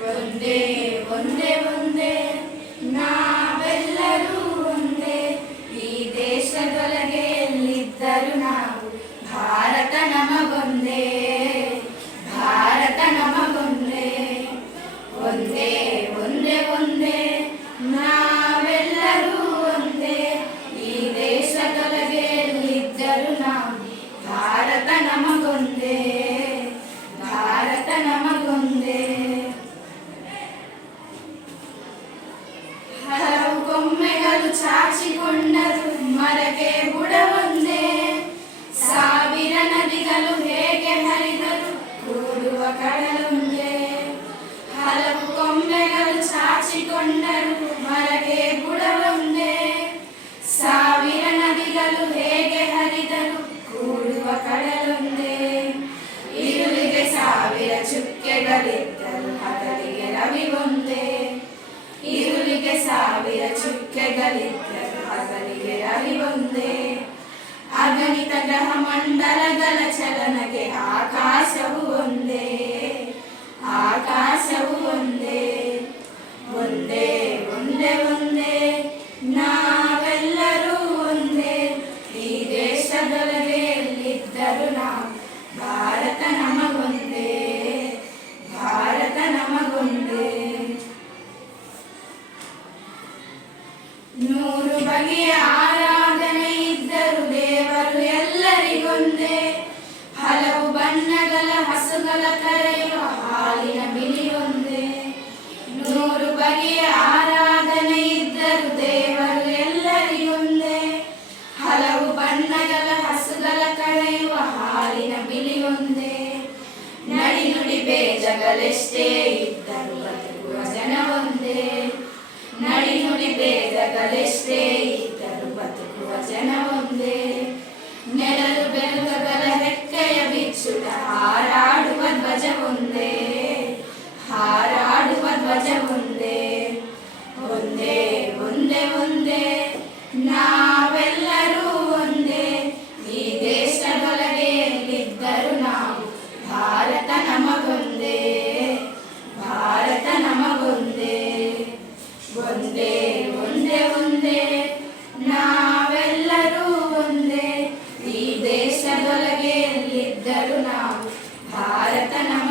ಒಂದೇ ಒಂದೇ ಒಂದೇ ನಾವೆಲ್ಲರೂ ಒಂದೇ ಈ ದೇಶದೊಳಗೆ ಎಲ್ಲಿದ್ದರೂ ನಾವು ಭಾರತ ನಮಗೊಂದೇ ಭಾರತ ನಮಗೊಂದೇ ಒಂದೇ ಒಂದೇ ಒಂದೇ ನಾವೆಲ್ಲರೂ ಒಂದೇ ಈ ದೇಶದೊಳಗೆ ಎಲ್ಲಿದ್ದರೂ ನಾವು ಭಾರತ ನಮಗೊಂದೇ ಭಾರತ ನಮಗೊಂದೇ ಹಲವು ಕೊಂಬೆಗಳು ಚಾಚಿಕೊಂಡರು ಮರಗೆ ಬುಡವೊಂದೇ ಸಾವಿರ ನದಿಗಳು ಹೇಗೆ ಹರಿದರು ಕೂಡುವ ಕಡಲೊಂದೇ ಹಲವು ಕೊಂಬೆಗಳು ಚಾಚಿಕೊಂಡರು ಮರಗೆ ಬುಡವೊಂದೇ ಸಾವಿರ ನದಿಗಳು ಹೇಗೆ ಹರಿದರು ಕೂಡುವ ಕಡಲೊಂದೇ ಇರುಳಿಗೆ ಸಾವಿರ ಚುಕ್ಕೆಗಳಿದ್ದರು ಹಗಲಿಗೆ ರವಿ ಒಂದೇ ಇರುಳಿಗೆ ಸಾವಿರ ಚುಕ್ಕೆಗಳಿದ್ದರು ಹಗಲಿಗೆ ರವಿ ಒಂದೇ ಅಗಣಿತ ಗ್ರಹ ಮಂಡಲಗಳ ಚಲನಗೆ ಆಕಾಶವು ಒಂದೇ ಆಕಾಶವು ಒಂದೇ ಒಂದೇ ಒಂದೇ ಒಂದೇ ನಾವೆಲ್ಲರೂ ಒಂದೇ ಈ ದೇಶದೊಳಗೆ ಎಲ್ಲಿದ್ದರೂ ನಾವು ಭಾರತ ನಮಗೊಂದೇ ಭಾರತ ನಮಗೊಂದೇ ನೂರು ಬಗೆಯ ಆರಾಧನೆ ಇದ್ದರು ದೇವರು ಎಲ್ಲರಿಗೊಂದೇ ಹಲವು ಬಣ್ಣಗಳ ಹಸುಗಳ ಕರೆಯುವ ಹಾಲಿನ ಬಿಳಿಯೊಂದೇ ನೂರು ಬಗೆಯ ಆರಾಧನೆ ಇದ್ದರು ದೇವರು ಎಲ್ಲರಿಗೊಂದೇ ಹಲವು ಬಣ್ಣಗಳ ಹಸುಗಳ ಕರೆಯುವ ಹಾಲಿನ ಬಿಳಿಯೊಂದೇ ನಡಿ ನುಡಿ ಬೇಜಗಳೆಷ್ಟೇ ಇದ್ದರು ಬದುಕುವ ಜನ ಒಂದೇ ನಡಿ ನುಡಿ ಬೇಜಗಳೆಷ್ಟೇ ಇದ್ದರು ಬದುಕುವ ಜನ ಒಂದೇ ನೆರಳು ಬೆಳಕುಗಳ ರೆಕ್ಕೆಯ ಬಿಚ್ಚುಟ ಹಾರಾಡುವ ಧ್ವಜ ಒಂದೇ ಹಾರಾಡುವ ಧ್ವಜ ಒಂದೇ ಒಂದೇ ಒಂದೇ ಒಂದೇ ನಾವೆಲ್ಲರೂ ಒಂದೇ ಈ ದೇಶದೊಳಗೆ ಎಲ್ಲಿದ್ದರೂ ನಾವು ಭಾರತ ನಮಗೊಂದೇ ಭಾರತ ನಮಗೊಂದೇ ಒಂದೇ ಒಂದೇ ಒಂದೇ ನಾವೆಲ್ಲರೂ ಒಂದೇ ಈ ದೇಶದೊಳಗೆ ಎಲ್ಲಿದ್ದರೂ ನಾವು ಭಾರತ ನಮ